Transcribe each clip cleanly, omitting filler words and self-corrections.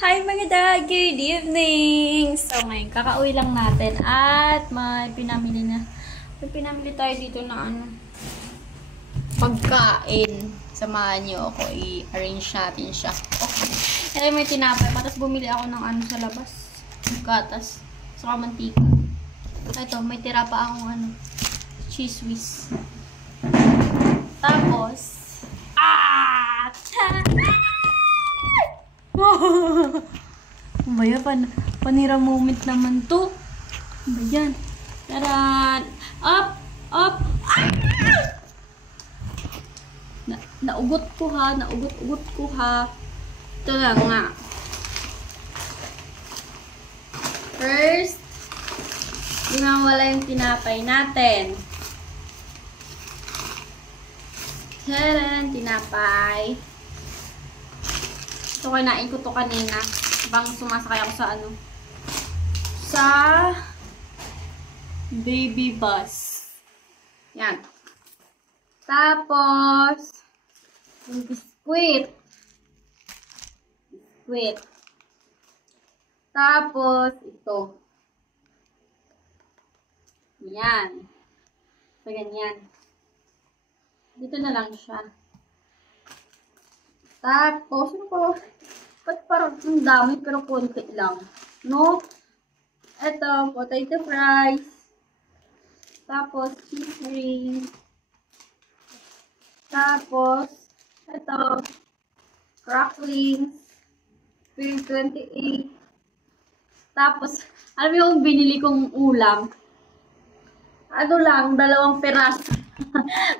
Hi mga dad! Good evening! So ngayon, kakauwi lang natin at may pinamili tayo dito na pagkain. Samahan niyo ako, i-arrange natin siya. Okay. Ito may tinapay. Tapos bumili ako ng sa labas. Gatas. Saka mantika. Ito, may tira pa akong cheese whiz. Tapos, Baya, panira moment naman to. Ba yan? Taran! Up! Up! Naugot ko ha. Naugot ko ha. Ito lang nga. First, di mawala yung tinapay natin. Taran! Tinapay. Ito, kinain ko to kanina. Bang sumasakay ako sa baby bus. Yan. Tapos, yung biskwit. Tapos, ito. Yan. So, ganyan. Dito na lang siya. Tapos, ano pa? Ba't parang ang dami pero konti lang? No? Ito, potato fries. Tapos, cheese ring. Tapos, ito, cracklings. 28. Tapos, alam mo yung binili kong ulam? Ano lang, 2 peraso.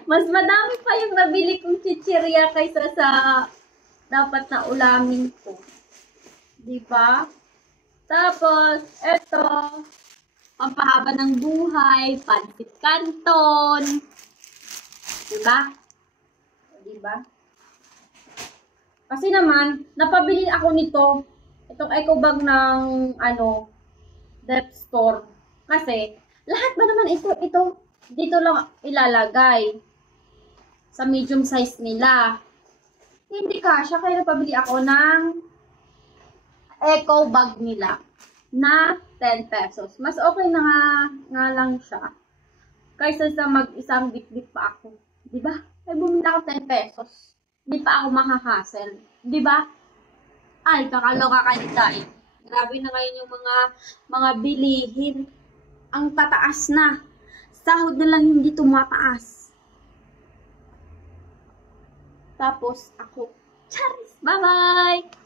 Mas madami pa yung nabili kong chichirya kaysa sa dapat na ulamin ko. Diba? Tapos, eto, pampahaba ng buhay, pansit canton. Diba? Diba? Kasi naman, napabili ako nito, itong eco bag ng, Dep Store. Kasi, lahat ba naman ito, dito lang ilalagay. Sa medium size nila. Hindi kasya, kaya napabili ako ng eco bag nila na 10 pesos. Mas okay na nga lang siya kaysa sa mag-isang bit-bit pa ako. Diba? Ay, bumili ako 10 pesos. Hindi pa ako makahasel. Diba? Ay, kakaloka kayo tayo. Grabe na ngayon yung mga bilihin. Ang tataas na. Sahod na lang hindi tumataas. Tapos, ako. Charis! Bye-bye!